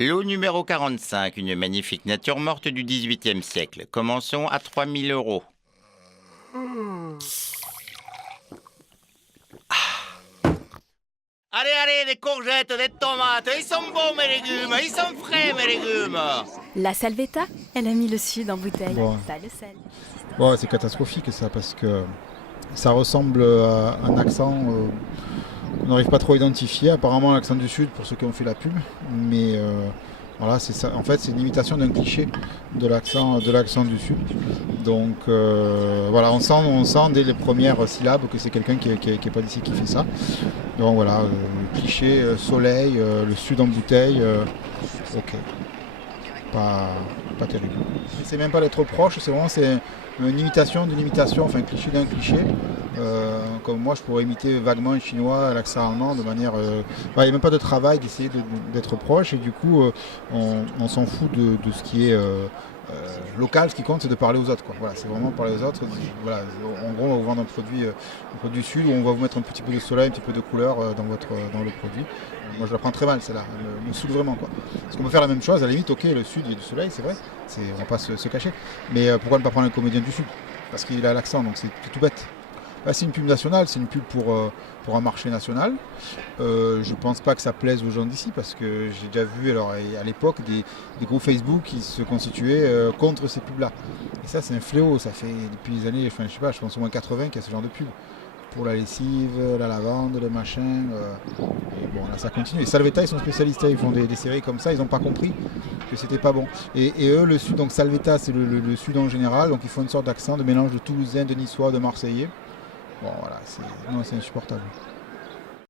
Lot numéro 45, une magnifique nature morte du XVIIIe siècle. Commençons à 3 000 euros. Allez, allez, des courgettes, des tomates, ils sont bons mes légumes, ils sont frais mes légumes. La Salvetta, elle a mis le sud en bouteille, Bon. pas le sel. Bon, c'est catastrophique ça parce que ça ressemble à un accent qu'on n'arrive pas trop à identifier. Apparemment l'accent du sud pour ceux qui ont fait la pub, mais voilà, c'est ça. En fait, c'est une imitation d'un cliché de l'accent du sud. Donc voilà, on sent dès les premières syllabes que c'est quelqu'un qui est pas d'ici qui fait ça. Donc voilà, cliché, soleil, le sud en bouteille, ok, pas terrible. C'est même pas d'être proche, c'est une imitation d'une imitation, enfin un cliché d'un cliché. Comme moi, je pourrais imiter vaguement un chinois, l'accent allemand, de manière. Il n'y a même pas de travail d'essayer d'être proche, et du coup, on s'en fout de ce qui est local. Ce qui compte, c'est de parler aux autres, quoi. Voilà, c'est vraiment parler aux autres. Voilà, en gros, on va vous vendre un produit du sud où on va vous mettre un petit peu de soleil, un petit peu de couleur dans le produit. Moi, je la prends très mal, celle-là. Elle me saoule vraiment, quoi. Parce qu'on peut faire la même chose, à la limite, ok, le sud, il y a du soleil, c'est vrai. On va pas se cacher. Mais pourquoi ne pas prendre un comédien du sud? Parce qu'il a l'accent, donc c'est tout bête. Bah, c'est une pub nationale, c'est une pub pour un marché national. Je pense pas que ça plaise aux gens d'ici parce que j'ai déjà vu à l'époque des groupes Facebook qui se constituaient contre ces pubs-là. Et ça, c'est un fléau. Ça fait depuis les années, enfin, je sais pas, je pense au moins 80 qu'il y a ce genre de pub. Pour la lessive, la lavande, le machin. Et bon, là, ça continue. Et Salvetta, ils sont spécialistes. Ils font des séries comme ça. Ils n'ont pas compris que c'était pas bon. Et eux, le sud, donc Salvetta, c'est le sud en général. Donc ils font une sorte d'accent, de mélange de toulousain, de niçois, de marseillais. Bon, voilà, c'est insupportable.